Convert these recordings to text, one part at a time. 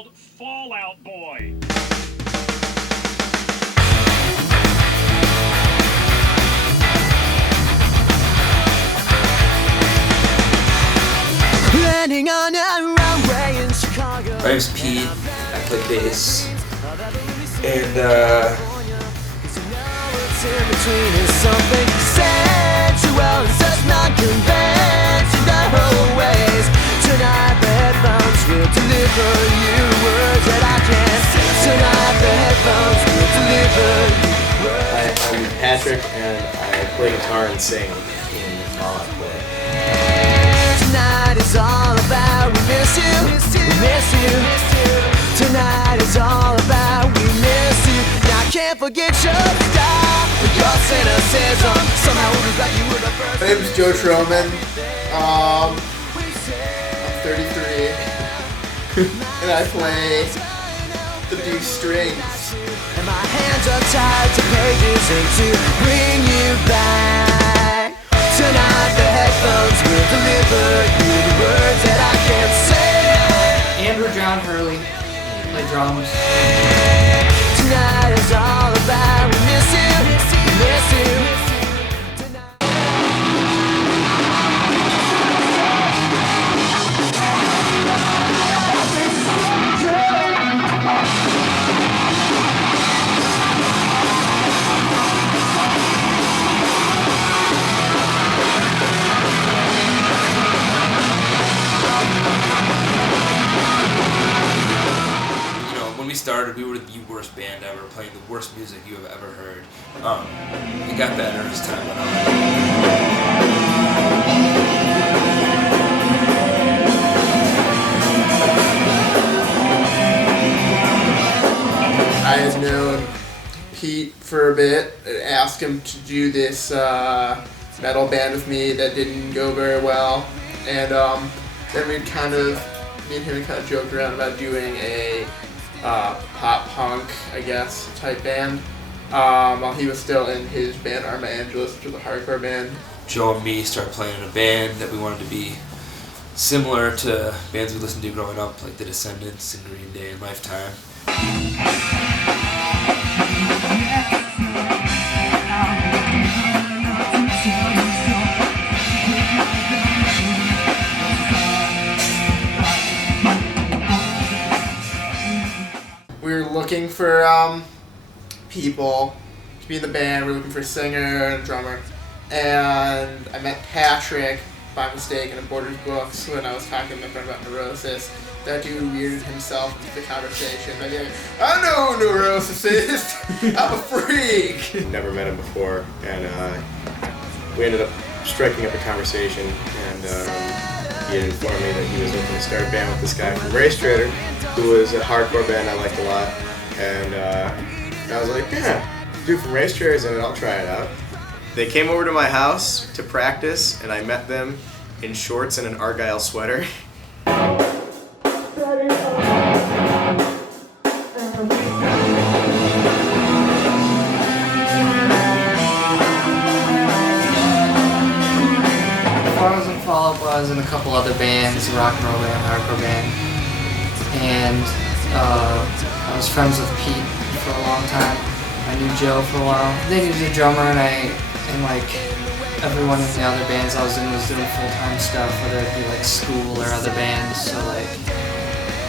called Fallout Boy. Landing on a runway in Chicago. My name's Pete. I play bass. And In between is something sensual and such non-conventional ways. Tonight the headphones will deliver you words that I can't. Tonight the headphones will deliver you words. I'm Patrick, and I play guitar and sing in Fallout Boy. Tonight is all about we miss you, we miss you. Tonight is all about we miss you. Now I can't forget your style, your cynicism. Somehow it was like you were the first. My name's Joe Schroman. I'm 33, and I play the D strings. And my hands are tied to pages and to bring you back. Tonight the headphones will deliver you the words that I can't say. Andrew John Hurley, play drums. Tonight is all about we miss you, we miss you. we started, we were the worst band ever, playing the worst music you have ever heard. It got better as time went on. I had known Pete for a bit, asked him to do this metal band with me that didn't go very well, and then me and him kind of joked around about doing a pop punk, I guess, type band, while he was still in his band Arma Angelus, which was a hardcore band. Joe and me started playing in a band that we wanted to be similar to bands we listened to growing up, like The Descendants and Green Day and Lifetime. We were looking for people to be in the band. We were looking for a singer and a drummer. And I met Patrick by mistake in a Borders Books when I was talking to my friend about Neurosis. That dude weirded himself into the conversation. I'd be like, I know who Neurosis is. I'm a freak. Never met him before, and we ended up striking up a conversation, and he had informed me that he was looking to start a band with this guy from Race Trader, who was a hardcore band I liked a lot, and I was like, yeah, dude from Race Trader's in it, I'll try it out. They came over to my house to practice, and I met them in shorts and an Argyle sweater. I was in a couple other bands, rock and roll band, hardcore band, and I was friends with Pete for a long time. I knew Joe for a while. They needed a drummer, and like everyone in the other bands I was in was doing full-time stuff, whether it be like school or other bands. So like,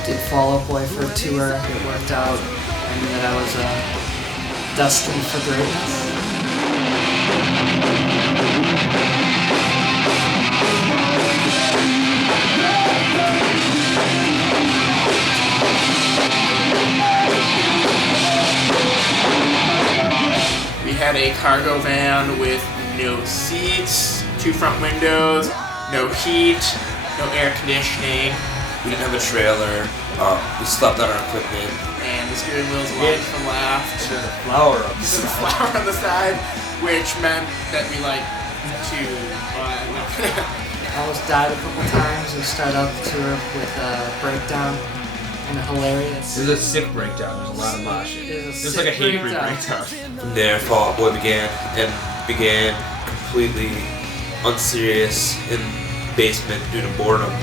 did Fall Out Boy for a tour. It worked out. I knew that I was destined for greatness. We had a cargo van with no seats, 2 front windows, no heat, no air conditioning. We didn't have a trailer. We slept on our equipment. And the steering wheel's aligned to the left. There's a flower up There's a flower on the side, which meant that we like to. I almost died a couple times. We started out the tour with a breakdown and a hilarious. It was a sick breakdown. There's a lot of mosh. It was like a hate-free breakdown. From there, Fall Out Boy began completely unserious in the basement due to boredom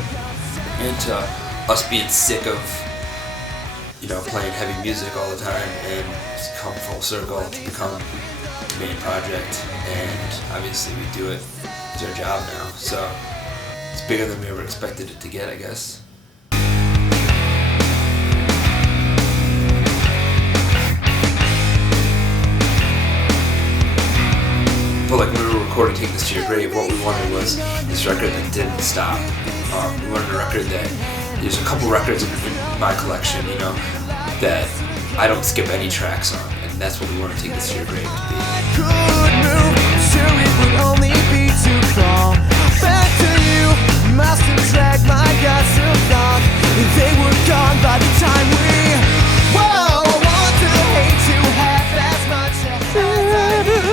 and to us being sick of playing heavy music all the time, and it's come full circle to become the main project. And obviously we do it as our job now, so it's bigger than we ever expected it to get, I guess. But like when we were recording Take This to Your Grave, what we wanted was this record that didn't stop. We wanted a record that, there's a couple records in my collection, that I don't skip any tracks on, and that's what we want to Take This to Your Grave to be. Could move, sure it would only be to crawl back to you. Must have dragged my guts along. They were gone by the time we. Whoa, I want to hate you half as much as Saturday.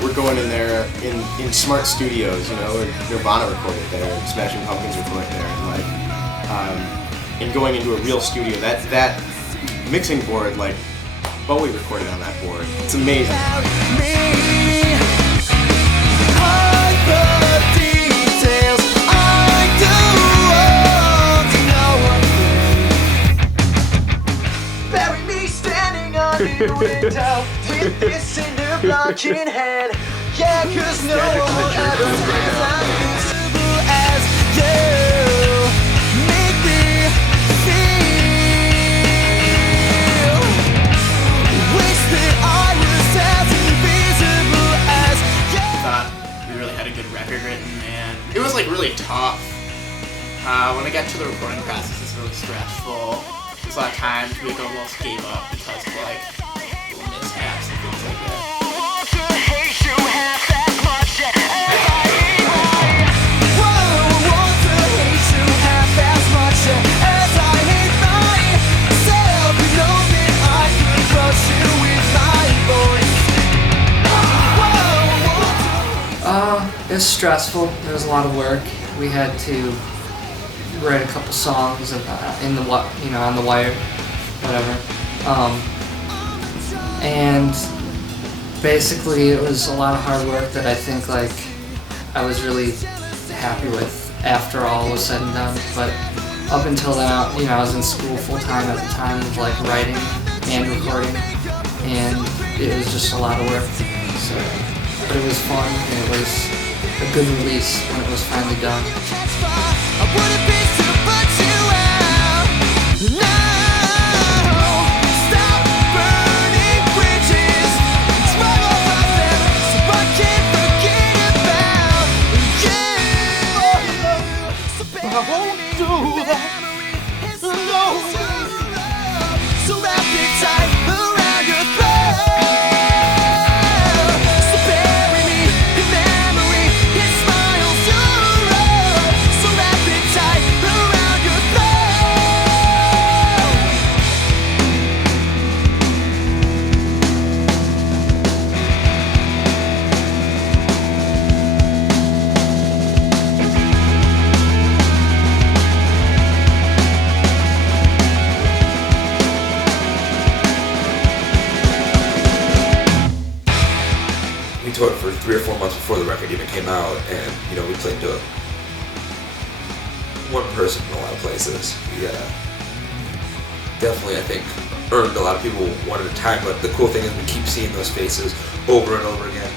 We're going in there in smart studios, Nirvana recorded there, and Smashing Pumpkins recorded there, and going into a real studio. That mixing board, like Bowie recorded on that board. It's amazing. Bury me standing on the window with this cinder block in hand. Yeah, 'cause no one ever says I'm visible as you make me feel. Wish that I was as invisible as you. Thought we really had a good record written, and it was like really tough. When I got to the recording process, it's really stressful. There's a lot of times we almost gave up because of like little mishaps and things like that. It was stressful. There was a lot of work. We had to write a couple songs on the wire, whatever. And basically, it was a lot of hard work that I think I was really happy with after all was said and done. But up until then, I was in school full time at the time of writing and recording, and it was just a lot of work. So, but it was fun, and it was a good release when it was finally done. We toured for 3 or 4 months before the record even came out, and we played to one person in a lot of places. We definitely, I think, earned a lot of people one at a time, but the cool thing is we keep seeing those faces over and over again.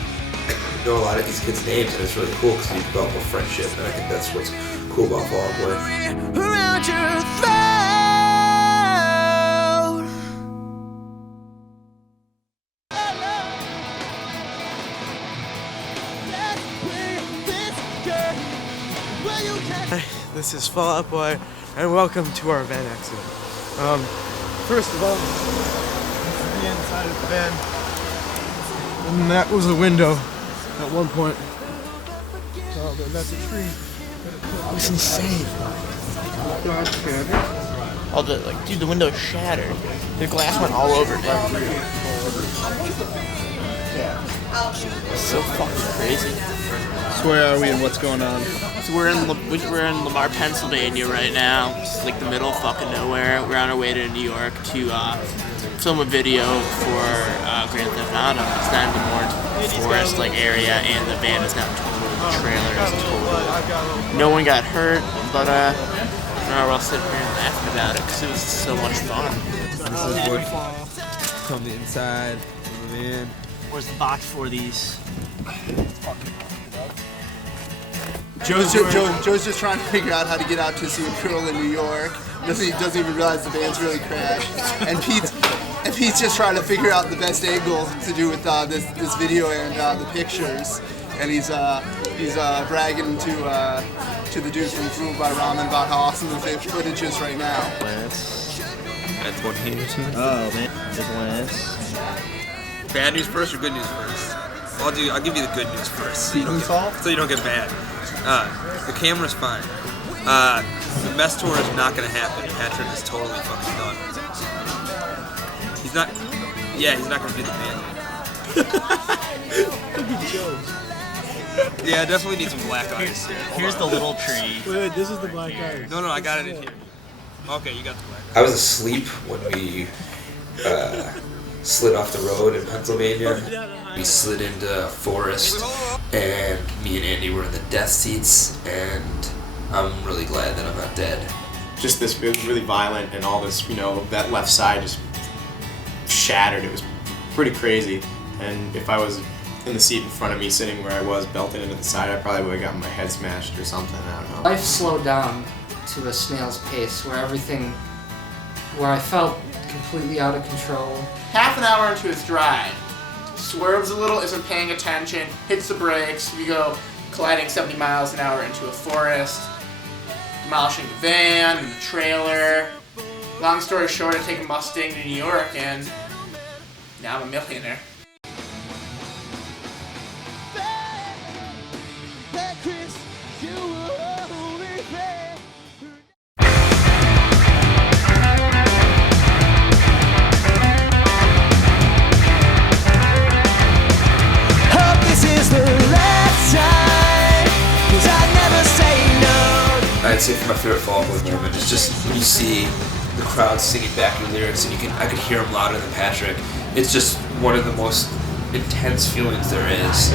We know a lot of these kids' names, and it's really cool because you develop a friendship, and I think that's what's cool about Fall Out Boy. Around your throat. Hi, this is Fall Out Boy, and welcome to our van accident. First of all, this is the inside of the van, and that was a window at one point. Oh, that's a tree. That was insane. Oh, dude, the window shattered. The glass went all over, dude. It's so fucking crazy. where are we and what's going on? So we're in Lamar, Pennsylvania right now. It's like the middle of fucking nowhere. We're on our way to New York to film a video for Grand Theft Auto. It's not in the more forest like area, and the van is now total. The trailer is total. No one got hurt, but we're all sitting here laughing about it because it was so much fun. This is what from the inside of the van. Where's the box for these? Joe's just trying to figure out how to get out to see a girl in New York. Doesn't even realize the van's really crashed. And Pete's just trying to figure out the best angle to do with this video and the pictures. And he's bragging to the dude from Food by Ramen about how awesome the footage is right now. Lance. That's what he is. Oh man, big Lance. Bad news first or good news first? I'll give you the good news first. So you don't get bad. The camera's fine. The mess tour is not gonna happen. Patrick is totally fucking done. He's not gonna do the band. Yeah, I definitely need some black ice. Here's the little tree. Wait, this is the black ice. No, I got it in here. Okay, you got the black ice. I was asleep when we slid off the road in Pennsylvania. We slid into a forest, and me and Andy were in the death seats, and I'm really glad that I'm not dead. Just this, it was really violent, and all this, that left side just shattered. It was pretty crazy. And if I was in the seat in front of me, sitting where I was, belted into the side, I probably would have gotten my head smashed or something. I don't know. Life slowed down to a snail's pace, where I felt completely out of control. Half an hour into his drive, swerves a little, isn't paying attention, hits the brakes. We go colliding 70 miles an hour into a forest, demolishing the van and the trailer. Long story short, I take a Mustang to New York, and now I'm a millionaire. I'd say for my favorite Fall Out Boy moment is just when you see the crowd singing back your lyrics, and I could hear them louder than Patrick. It's just one of the most intense feelings there is.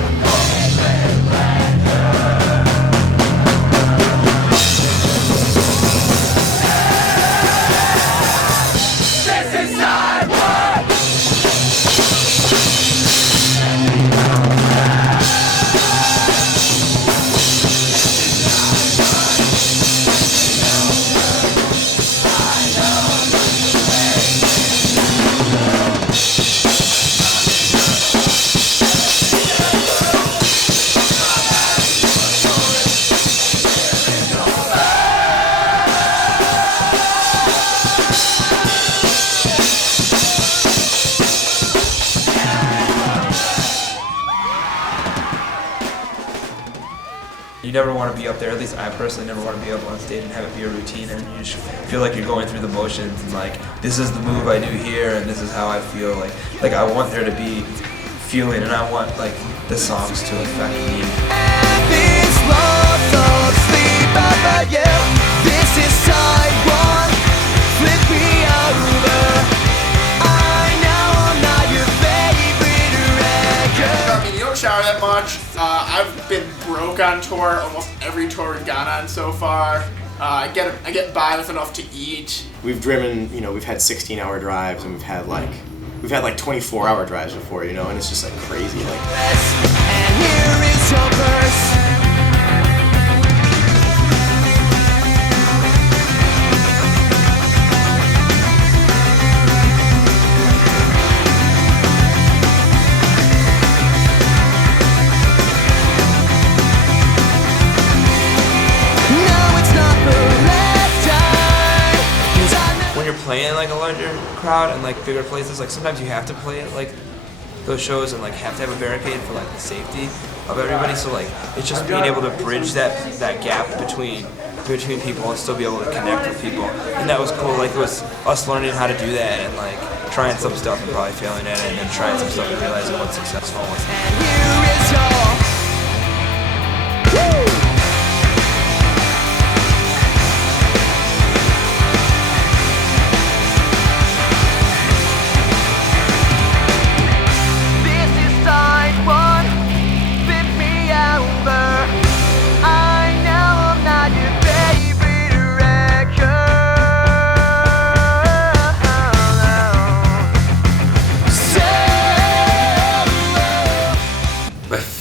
You never want to be up there, at least I personally never want to be up on stage and have it be a routine, and you just feel like you're going through the motions and like, this is the move I do here and this is how I feel. Like I want there to be feeling, and I want like the songs to affect me. This is side one, flip me over. I know I'm not your favorite record. I mean, you don't shower that much. I've been broke on tour, almost every tour we've gone on so far. I get by with enough to eat. We've driven, we've had 16-hour drives, and we've had like 24-hour drives before, and it's just like crazy. Like. And here is your verse. Playing like a larger crowd and like bigger places, like sometimes you have to play at like those shows and like have to have a barricade for like the safety of everybody. So like it's just being able to bridge that gap between people and still be able to connect with people. And that was cool. Like it was us learning how to do that and like trying some stuff and probably failing at it, and then trying some stuff and realizing what's successful. And here is your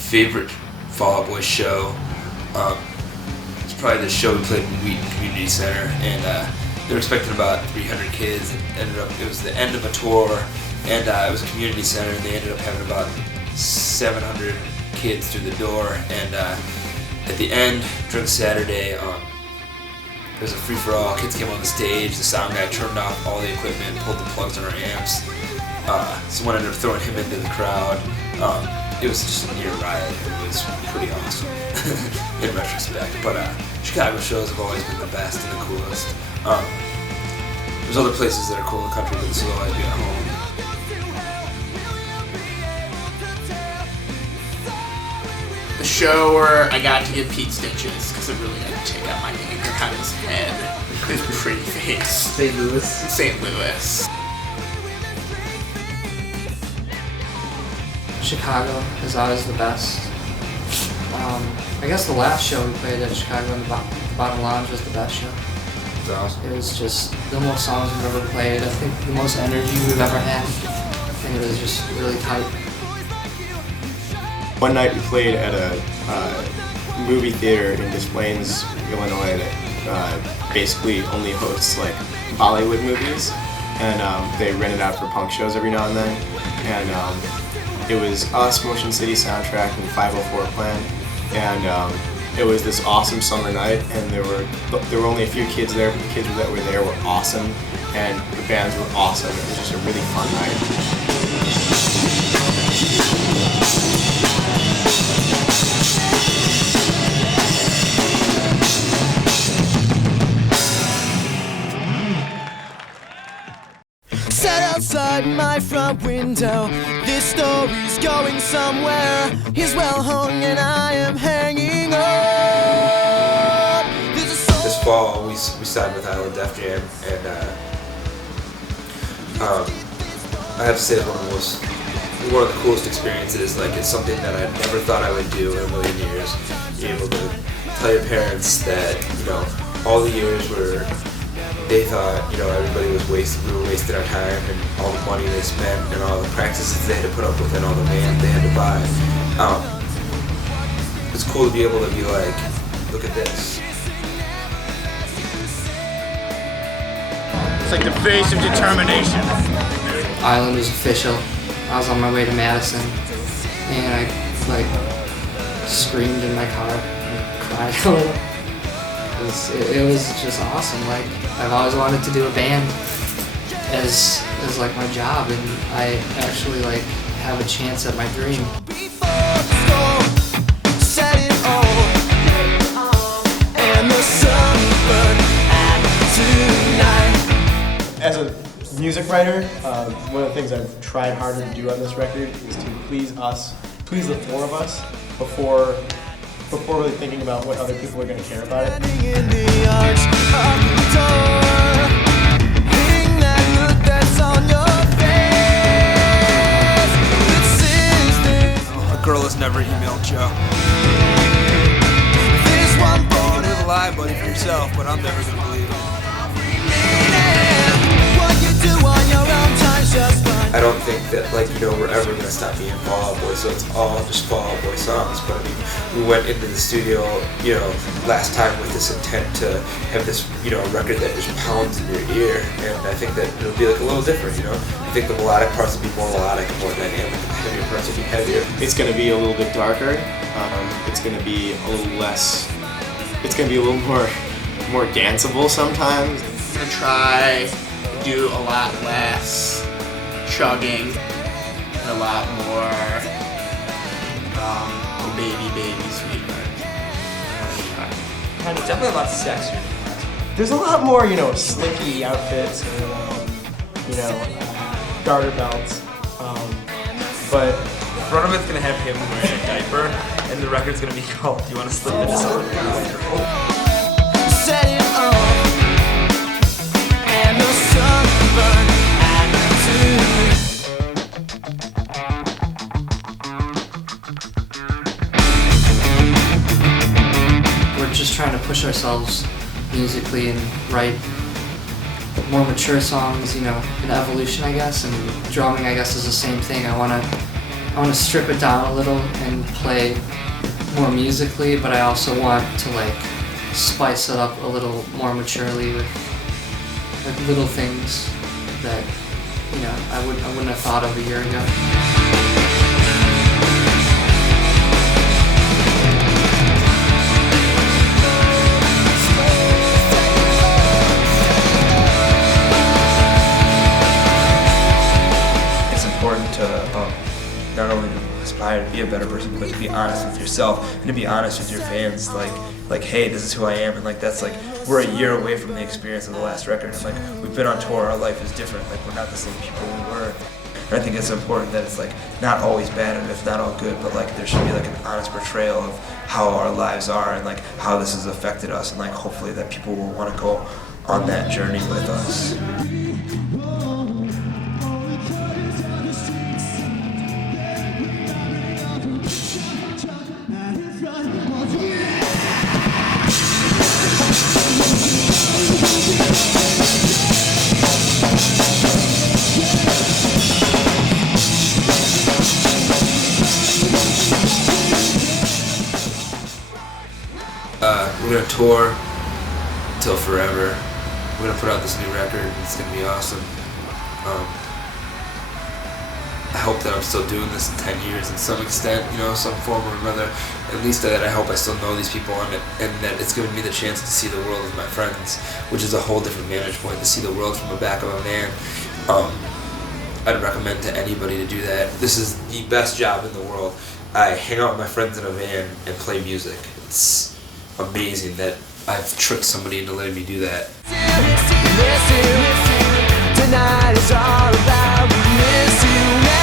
favorite Fall Out Boy show. It's probably the show we played in Wheaton Community Center, and they were expecting about 300 kids. It was the end of a tour, and it was a community center, and they ended up having about 700 kids through the door. And at the end, during Saturday, there was a free-for-all. Kids came on the stage, the sound guy turned off all the equipment, pulled the plugs on our amps. Someone ended up throwing him into the crowd. It was just a near riot. It was pretty awesome in retrospect. But Chicago shows have always been the best and the coolest. There's other places that are cool in the country, but this will always be at home. The show where I got to give Pete stitches because it really had to take out my anger out of his head. His pretty face. St. Louis. St. Louis. Chicago is always the best. I guess the last show we played at Chicago in the Bottom Lounge was the best show. It's awesome. It was just the most songs we've ever played. I think the most energy we've ever had. And it was just really tight. One night we played at a movie theater in Des Plaines, Illinois that basically only hosts like Bollywood movies, and they rent it out for punk shows every now and then. And it was us, Motion City Soundtrack, and 504 Plan, and it was this awesome summer night. And there were only a few kids there, but the kids that were there were awesome, and the bands were awesome. It was just a really fun night. Sat outside my front window. This story's going somewhere. He's well hung and I am hanging up. This fall, we signed with Island Def Jam, and I have to say it's one of the coolest experiences. Like, it's something that I never thought I would do in a million years. Being able to tell your parents that, you know, all the years where they thought, you know, everybody was wasted, we were wasting our time, and all the money they spent, and all the practices they had to put up with, and all the band they had to buy. It's cool to be able to be like, look at this. It's like the face of determination. Island was official. I was on my way to Madison, and I screamed in my car and cried a little. It was just awesome. Like, I've always wanted to do a band as like my job, and I actually like have a chance at my dream. As a music writer, one of the things I've tried harder to do on this record is to please the four of us, before really thinking about what other people are going to care about it. A girl has never emailed Joe. You can live a lie, buddy, for yourself, but I'm never gonna believe it. I don't think that, like, you know, we're ever gonna stop being Fall Out Boy, so it's all just Fall Out Boy songs. But I mean, we went into the studio, you know, last time with this intent to have this, you know, record that just pounds in your ear, and I think that it'll be like a little different, you know. I think the melodic parts will be more melodic and more dynamic, and the heavier parts will be heavier. It's going to be a little bit darker. It's going to be a little less. It's going to be a little more danceable sometimes. I'm gonna try to do a lot less chugging and a lot more baby sweetheart. It's definitely a lot sexier. There's a lot more, you know, slinky outfits and, you know, garter belts. But Front of it's gonna have him wearing a diaper, and the record's gonna be called "Do You Want to Slip Into Something?" Set it off, and the sunburn attitude. We're just trying to push ourselves musically and write more mature songs, you know, an evolution, I guess. And drumming, I guess, is the same thing. I want want to strip it down a little and play more musically, but I also want to like spice it up a little more maturely with like little things that, you know, I wouldn't have thought of a year ago. It's important to not only to aspire to be a better person, but to be honest with yourself and to be honest with your fans. Like, hey, this is who I am, and like that's like we're a year away from the experience of the last record, and like we've been on tour. Our life is different. Like we're not the same people we were. And I think it's important that it's like not always bad and it's not all good, but like there should be like an honest portrayal of how our lives are and like how this has affected us, and like hopefully that people will want to go on that journey with us. We're gonna tour till forever. We're gonna put out this new record. It's gonna be awesome. I hope that I'm still doing this in 10 years in some extent, you know, some form or another. At least that I hope I still know these people and that it's given me the chance to see the world with my friends, which is a whole different vantage point, to see the world from the back of a van. I'd recommend to anybody to do that. This is the best job in the world. I hang out with my friends in a van and play music. It's amazing that I've tricked somebody into letting me do that. Tonight is all about we miss you now.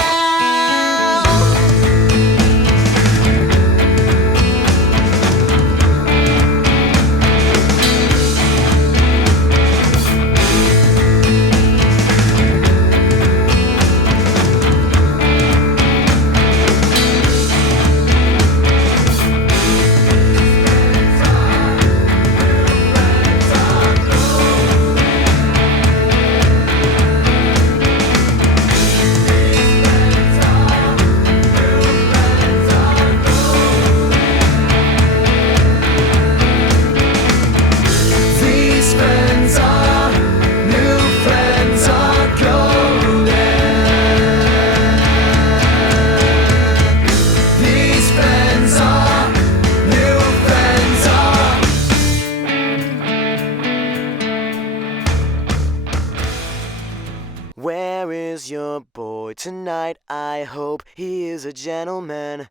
Where is your boy tonight? I hope he is a gentleman.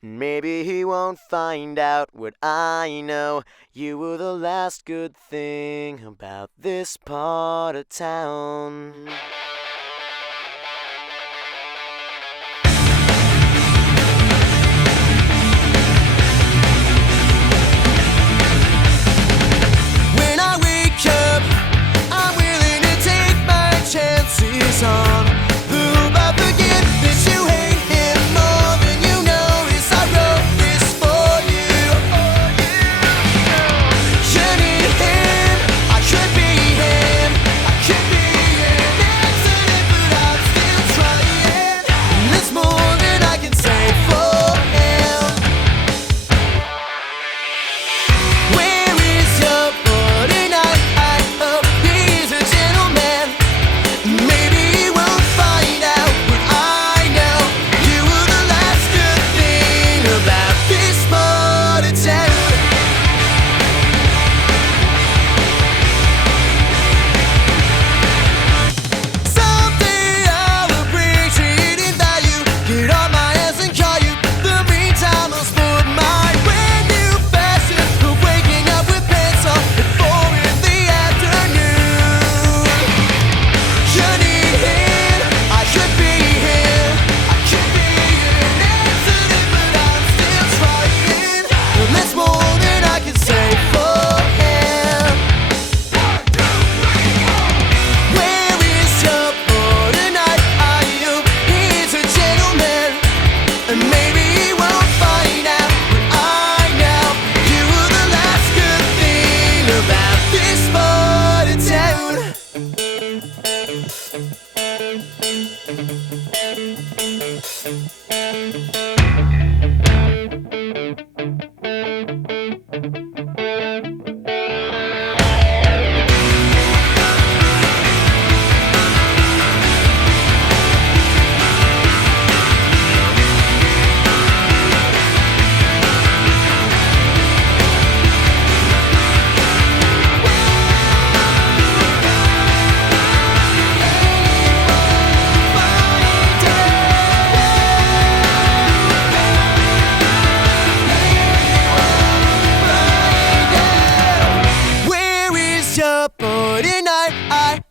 Maybe he won't find out what I know. You were the last good thing about this part of town. When I wake up, I'm willing to take my chances on who, but forget that you hate him more than you notice. I wrote this for you. You need him, I could be him, I could be him. It's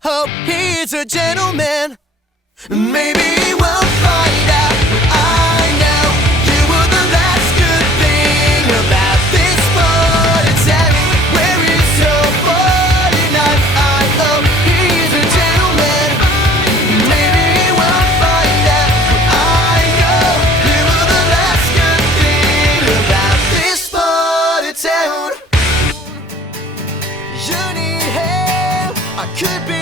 hope he's a gentleman. Maybe we'll find out. I know you were the last good thing about this morning town. Where is your 49? I hope he's a gentleman. Maybe we'll find out. I know you were the last good thing about this morning town. You need help. I could be